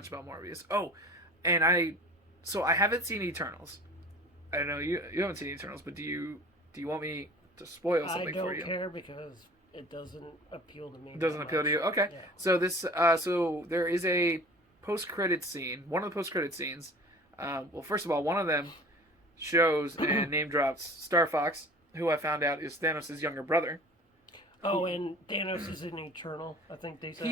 much about Morbius. Oh, and I haven't seen Eternals. I don't know you haven't seen Eternals, but do you want me to spoil something for you? I don't care because it doesn't appeal to me. It doesn't appeal to you? Okay. Yeah. So so there is a post-credit scene. One of the post-credit scenes. Well, first of all, one of them shows and name drops Star Fox, who I found out is Thanos' younger brother. Oh, and Thanos is an Eternal, I think they said.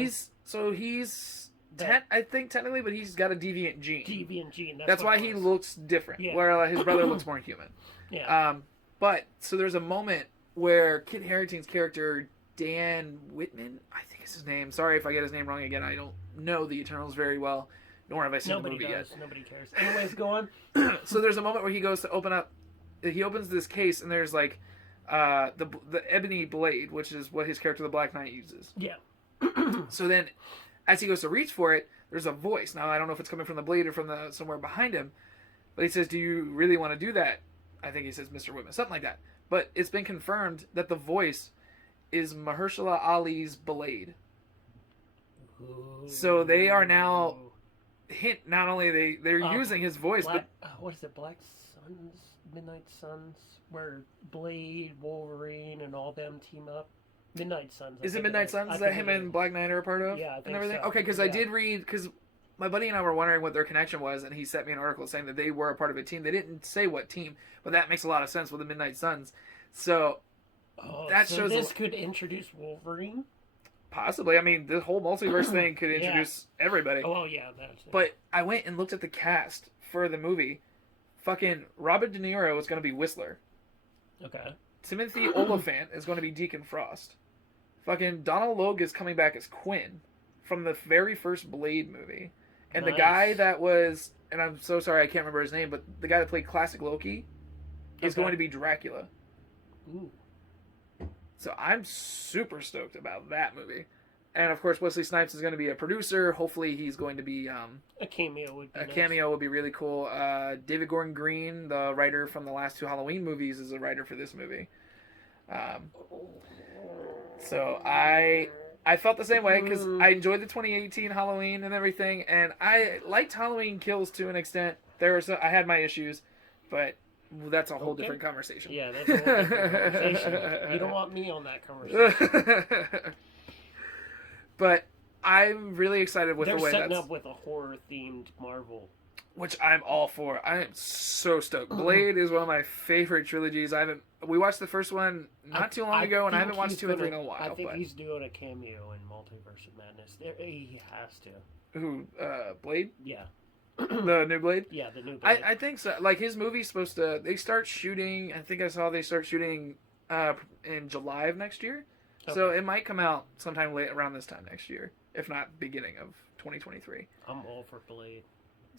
I think technically, but he's got a deviant gene. Deviant gene. That's why he looks different. Yeah. Where his brother looks more human. Yeah. But so there's a moment where Kit Harington's character Dan Whitman, I think is his name. Sorry if I get his name wrong again. I don't know the Eternals very well, nor have I seen the movie yet. Nobody cares. Anyways, go on. So there's a moment where he goes to open up. He opens this case and there's like the ebony blade, which is what his character the Black Knight uses. Yeah. So then, as he goes to reach for it, there's a voice. Now I don't know if it's coming from the blade or from somewhere behind him, but he says, "Do you really want to do that?" I think he says, "Mr. Whitman," something like that. But it's been confirmed that the voice is Mahershala Ali's blade. Ooh. So they are now not only they're using his voice, but but what is it? Black Suns, Midnight Suns, where Blade, Wolverine, and all them team up. Midnight Suns. Is it Midnight Suns? Is that him and Black Knight are a part of? Yeah, I think and everything. so. Okay, because I did read because my buddy and I were wondering what their connection was, and he sent me an article saying that they were a part of a team. They didn't say what team, but that makes a lot of sense with the Midnight Suns. So that shows this could introduce Wolverine. Possibly. I mean, the whole multiverse thing could introduce everybody. Oh yeah, that's it. But I went and looked at the cast for the movie. Fucking Robert De Niro is going to be Whistler. Okay. Timothy Olyphant is going to be Deacon Frost. Fucking Donald Logue is coming back as Quinn from the very first Blade movie. And the guy that was, and I'm so sorry I can't remember his name, but the guy that played classic Loki is going to be Dracula. Ooh. So I'm super stoked about that movie. And of course Wesley Snipes is going to be a producer. Hopefully he's going to be a cameo would be cameo would be really cool. David Gordon Green, the writer from the last two Halloween movies, is a writer for this movie. So I felt the same way because I enjoyed the 2018 Halloween and everything, and I liked Halloween Kills to an extent. I had my issues, but that's a whole different conversation. Yeah, that's a whole different conversation. You don't want me on that conversation. But I'm really excited with the way they're setting up with a horror-themed Marvel. Which I'm all for. I am so stoked. Blade is one of my favorite trilogies. We watched the first one not too long ago, and I haven't watched 2 and 3 in a while. I think he's doing a cameo in Multiverse of Madness. He has to. Who? Blade? Yeah. The new Blade? Yeah, the new Blade. I think so. Like, his movie's supposed to... They start shooting... I think I saw they start shooting in July of next year. Okay. So it might come out sometime late around this time next year, if not beginning of 2023. I'm all for Blade.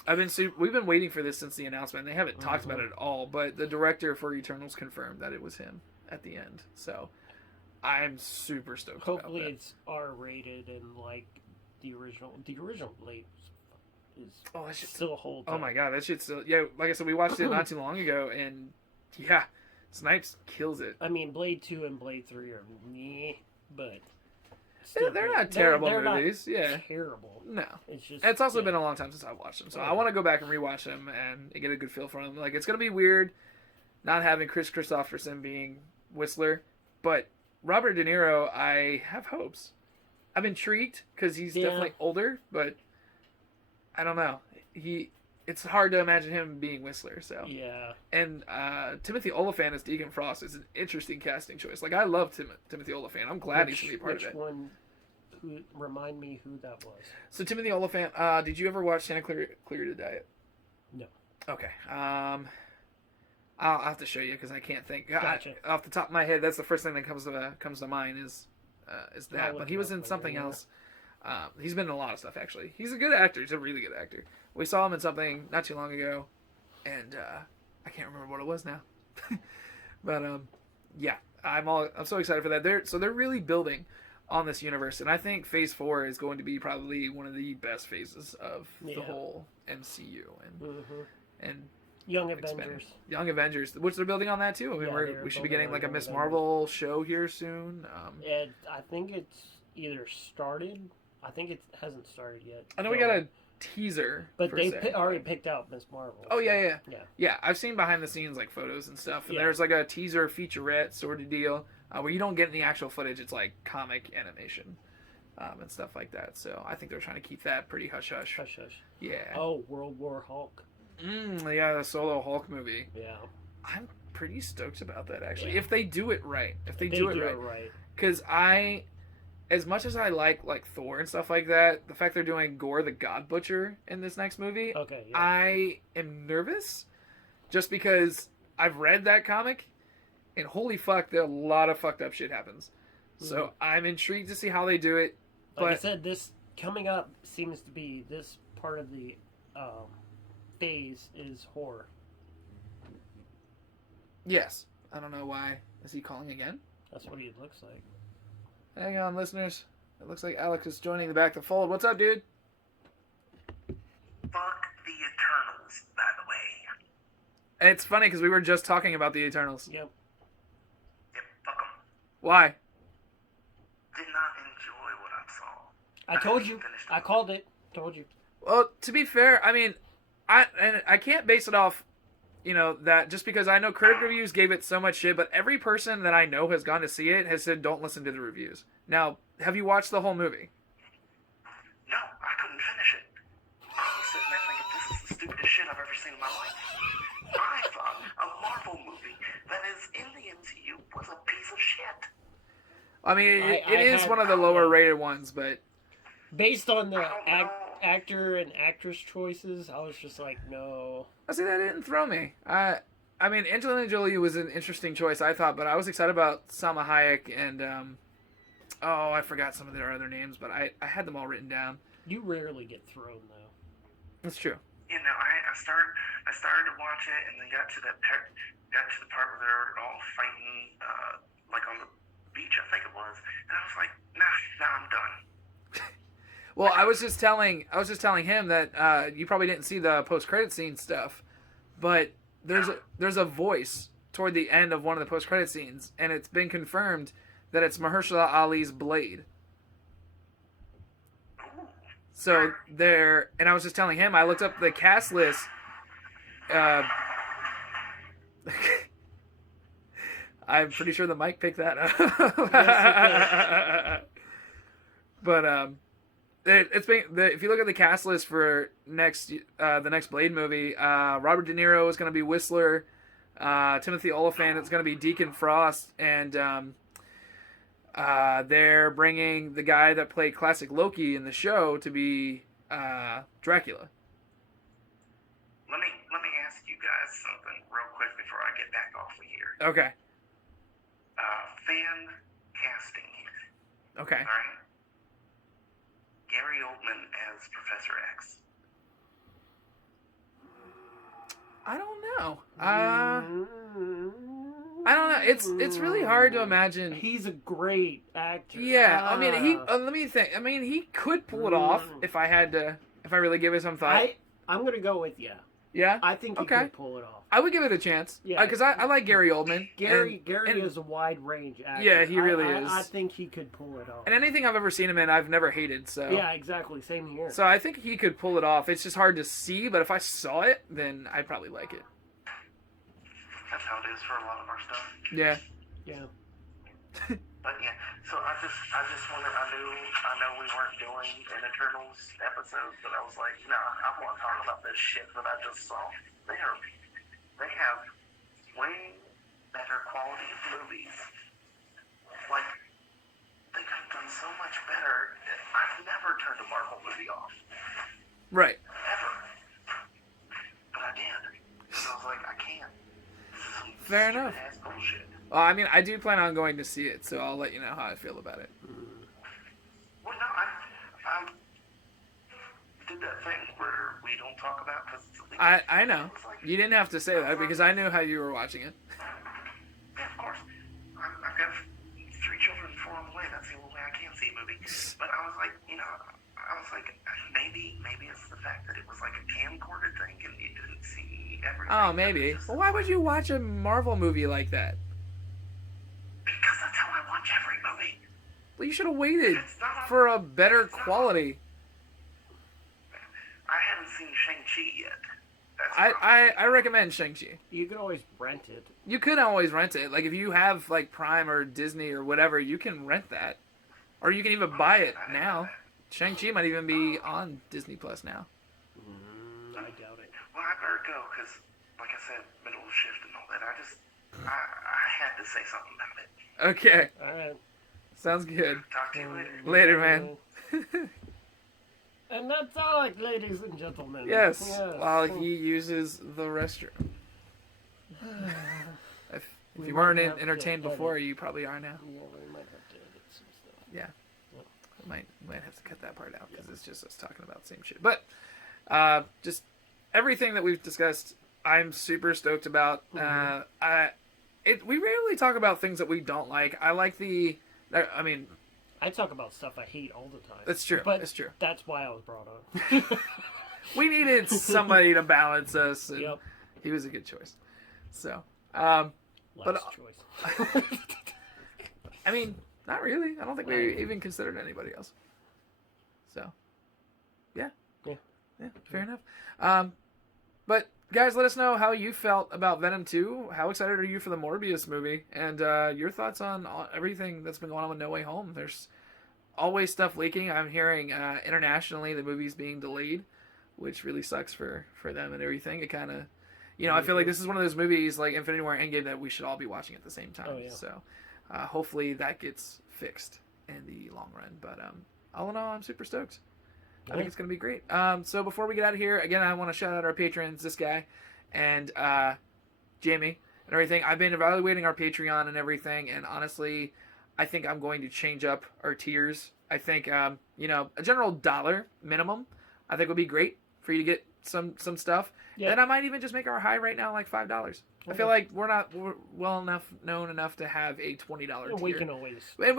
We've been waiting for this since the announcement. They haven't talked about it at all, but the director for Eternals confirmed that it was him at the end. So I'm super stoked. Hopefully about that. It's R-rated and like the original. The original Blade is still hold. Oh my god, that shit still. Yeah, like I said, we watched it not too long ago, and yeah, Snipes kills it. I mean, Blade 2 and Blade 3 are meh, but. They're not terrible movies. Not terrible. No. It's also been a long time since I watched them. So I want to go back and rewatch them and get a good feel for them. Like, it's going to be weird not having Chris Christopherson being Whistler. But Robert De Niro, I have hopes. I'm intrigued because he's definitely older. But I don't know. It's hard to imagine him being Whistler. So yeah. And Timothy Olyphant as Deacon Frost is an interesting casting choice. Like, I love Timothy Olyphant. I'm glad he's going to be part of it. Remind me who that was. So Timothy Olyphant, did you ever watch Santa Clarita Diet? No. Okay. I'll have to show you because I can't think. Gotcha. Off the top of my head, that's the first thing that comes to mind is that. But he was in something else. He's been in a lot of stuff actually. He's a good actor. He's a really good actor. We saw him in something not too long ago, and I can't remember what it was now. But yeah, I'm so excited for that. They're really building on this universe, and I think Phase 4 is going to be probably one of the best phases of the whole MCU and Young Avengers. Young Avengers, which they're building on that too. We should be getting like a Miss Marvel show here soon. I think it's either started. I think it hasn't started yet. I know we got teaser. But per they se. already picked out Miss Marvel. Oh so, yeah. yeah. Yeah, I've seen behind the scenes like photos and stuff, and Yeah. there's like a teaser featurette sort of deal where you don't get any actual footage. It's like comic animation and stuff like that. So I think they're trying to keep that pretty hush hush. Hush hush. Yeah. Oh, World War Hulk. Yeah, the solo Hulk movie. Yeah. I'm pretty stoked about that actually. Yeah. If they do it right. If they do do it it right. right. Because as much as I like Thor and stuff like that, the fact they're doing Gore the God Butcher in this next movie, Okay. Yeah. I am nervous, just because I've read that comic, and holy fuck, a lot of fucked up shit happens. So I'm intrigued to see how they do it. Like I said, this coming up seems to be this part of the phase is horror. Yes, I don't know why. Is he calling again? That's what he looks like. Hang on, listeners. It looks like Alex is joining the back of the fold. What's up, dude? Fuck the Eternals, by the way. It's funny because we were just talking about the Eternals. Yep. Yep, fuck them. Why? Did not enjoy what I saw. I told you. I called it. Told you. Well, to be fair, I mean, I can't base it off, that just because I know critic reviews gave it so much shit, but every person that I know has gone to see it has said don't listen to the reviews. Now, have you watched the whole movie? No, I couldn't finish it. I was sitting there thinking, this is the stupidest shit I've ever seen in my life. I thought a Marvel movie that is in the MCU was a piece of shit. I mean, it is one of the lower rated ones, but based on the actor and actress choices, I was just like, no. I see that didn't throw me. I mean, Angelina Jolie was an interesting choice, I thought, but I was excited about Salma Hayek and I forgot some of their other names, but I had them all written down. You rarely get thrown though. That's true. I started to watch it and then got to the part where they're all fighting like on the beach, I think it was, and I was like, nah, I'm done. Well, I was just telling him that you probably didn't see the post-credit scene stuff, but there's a voice toward the end of one of the post-credit scenes, and it's been confirmed that it's Mahershala Ali's Blade. So there, and I was just telling him, I looked up the cast list. I'm pretty sure the mic picked that up. Yes, But it's been if you look at the cast list for the next Blade movie, Robert De Niro is going to be Whistler, Timothy Olyphant is going to be Deacon Frost, and they're bringing the guy that played classic Loki in the show to be Dracula. Let me ask you guys something real quick before I get back off of here. Okay. Fan casting here. Okay. All right. Gary Oldman as Professor X. I don't know. I don't know. It's really hard to imagine. He's a great actor. Yeah, I mean, let me think. I mean, he could pull it off if I really give it some thought. I'm gonna go with you. Yeah. I think he could pull it off. I would give it a chance. Yeah, because I like Gary Oldman. Gary is a wide range actor. Yeah, he really is. I think he could pull it off. And anything I've ever seen him in, I've never hated. So yeah, exactly. Same here. So I think he could pull it off. It's just hard to see, but if I saw it, then I'd probably like it. That's how it is for a lot of our stuff. Yeah. Yeah. But yeah, so I just wanted, I know we weren't doing an Eternals episode, but I was like, no, I want to talk about this shit that I just saw. They have way better quality of movies. Like, they could have done so much better. I've never turned a Marvel movie off. Right. Ever. But I did. So I was like, I can't. This is some Fair enough. stupid-ass bullshit. Well, I mean, I do plan on going to see it, so I'll let you know how I feel about it. Well, no, I did that thing where we don't talk about because it's illegal. I know. You didn't have to say that because I knew how you were watching it. Yeah, of course. I've got 3 children, 4 on the way. That's the only way I can see a movie. But I was like, maybe it's the fact that it was like a camcorder thing and you didn't see everything. Oh, maybe. Well, why would you watch a Marvel movie like that? Because that's how I watch every movie. Well, you should have waited for a better quality. I I recommend Shang-Chi. You could always rent it. You could always rent it. Like, if you have, like, Prime or Disney or whatever, you can rent that. Or you can even buy it now. Shang-Chi might even be on Disney Plus now. I doubt it. Well, I better go, because, like I said, middle of shift and all that. I had to say something about it. Okay. All right. Sounds good. Talk to you later. Later, man. And that's all, ladies and gentlemen. Yes. While he uses the restroom. If you weren't entertained before, you probably are now. Yeah, we might have to edit some stuff. Yeah. Might have to cut that part out because it's just us talking about the same shit. But just everything that we've discussed, I'm super stoked about. We rarely talk about things that we don't like. I like I talk about stuff I hate all the time. That's true. But that's true. That's why I was brought up. We needed somebody to balance us. And Yep. He was a good choice. So, Last choice. I mean, not really. I don't think we even considered anybody else. So, yeah, fair enough. But guys, let us know how you felt about Venom 2. How excited are you for the Morbius movie? And your thoughts on everything that's been going on with No Way Home. There's always stuff leaking. I'm hearing internationally the movie's being delayed, which really sucks for them and everything. It kind of, I feel like this is one of those movies like Infinity War and Endgame that we should all be watching at the same time. Oh, yeah. So hopefully that gets fixed in the long run. But all in all, I'm super stoked. I think it's going to be great. So before we get out of here, again, I want to shout out our patrons, this guy and Jamie and everything. I've been evaluating our Patreon and everything, and honestly, I think I'm going to change up our tiers. I think, a general $1 minimum, I think would be great for you to get some stuff. Yeah. And I might even just make our high right now like $5. Okay. I feel like we're well enough known enough to have a $20 tier. We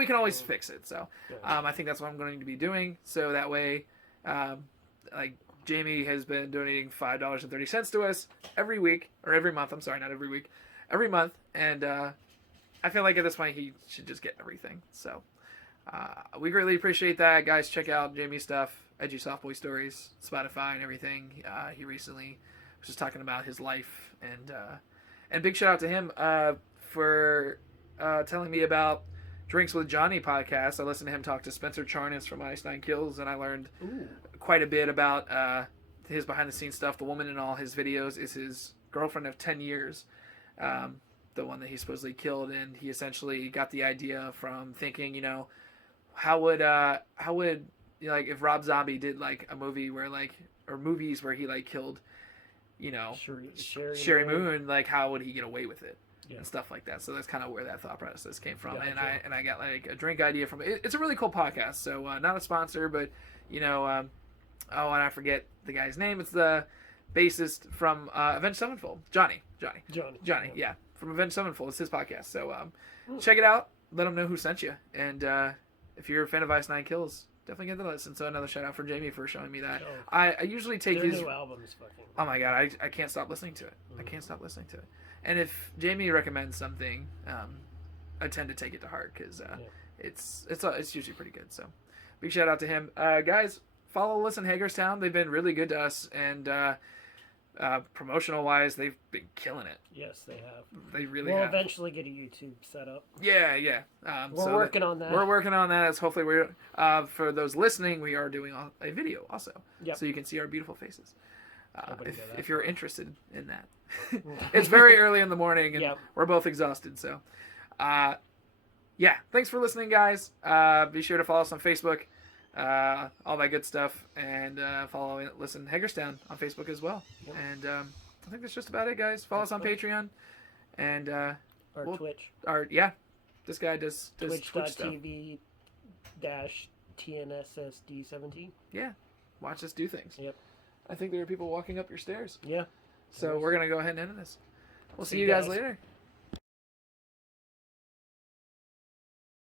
can always fix it. So I think that's what I'm going to be doing. So that way, like Jamie has been donating $5.30 to us every week or every month. I'm sorry, not every week, every month. And I feel like at this point he should just get everything. So we greatly appreciate that, guys. Check out Jamie's stuff, Edgy Soft Boy Stories, Spotify, and everything. He recently was just talking about his life, and big shout out to him for telling me about Drinks with Johnny podcast. I listened to him talk to Spencer Charnas from Ice Nine Kills, and I learned quite a bit about his behind the scenes stuff. The woman in all his videos is his girlfriend of 10 years, the one that he supposedly killed, and he essentially got the idea from thinking, how would like if Rob Zombie did like a movie where or movies where he killed, Sherry Moon, like how would he get away with it? Yeah. And stuff like that. So that's kind of where that thought process came from. Yeah, and I got like a drink idea from it. It's a really cool podcast. So not a sponsor, but and I forget the guy's name. It's the bassist from Avenged Sevenfold, Johnny. Yeah, from Avenged Sevenfold. It's his podcast. So check it out. Let him know who sent you. And if you're a fan of Ice Nine Kills, definitely get the listen. So another shout out for Jamie for showing me that. Oh. I usually take his new album is fucking. Oh my god, I can't stop listening to it. I can't stop listening to it. And if Jamie recommends something, I tend to take it to heart because it's usually pretty good. So big shout out to him, guys. Follow, listen, Hagerstown. They've been really good to us, and promotional wise, they've been killing it. Yes, they have. They really We'll have. eventually get a YouTube set up. Yeah. We're working on that. We're working on that. So hopefully we're for those listening, we are doing a video also, so you can see our beautiful faces. If you're interested in that. It's very early in the morning and we're both exhausted, so thanks for listening, guys. Be sure to follow us on Facebook, all that good stuff, and follow and listen Hagerstown on Facebook as well. And I think that's just about it, guys. Follow us on Patreon and our Twitch. This guy does Twitch stuff. Twitch.tv /tnssd17. Yeah, watch us do things. Yep. I think there are people walking up your stairs. Yeah. So we're going to go ahead and end this. We'll see you guys later.